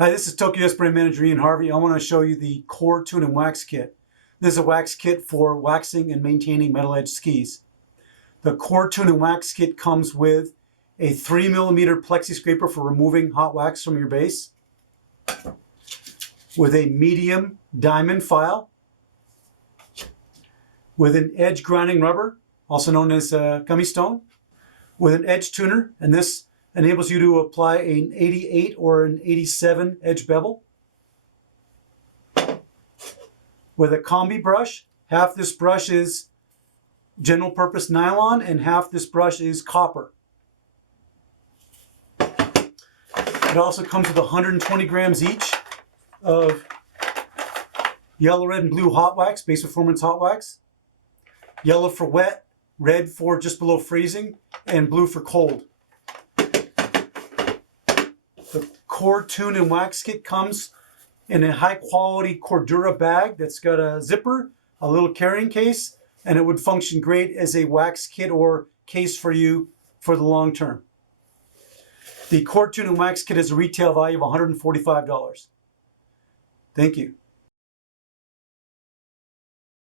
Hi, this is Tokyo Spray Manager Ian Harvey. I want to show you the Core Tune and Wax Kit. This is a wax kit for waxing and maintaining metal edge skis. The Core Tune and Wax Kit comes with a 3mm plexi scraper for removing hot wax from your base, with a medium diamond file, with an edge grinding rubber, also known as gummy stone, with an edge tuner, and this enables you to apply an 88 or an 87 edge bevel. With a combi brush, half this brush is general purpose nylon and half this brush is copper. It also comes with 120 grams each of yellow, red, and blue hot wax, Base Performance hot wax. Yellow for wet, red for just below freezing, and blue for cold. The Core Tune and Wax Kit comes in a high quality Cordura bag that's got a zipper, a little carrying case, and it would function great as a wax kit or case for you for the long term. The Core Tune and Wax Kit has a retail value of $145. Thank you.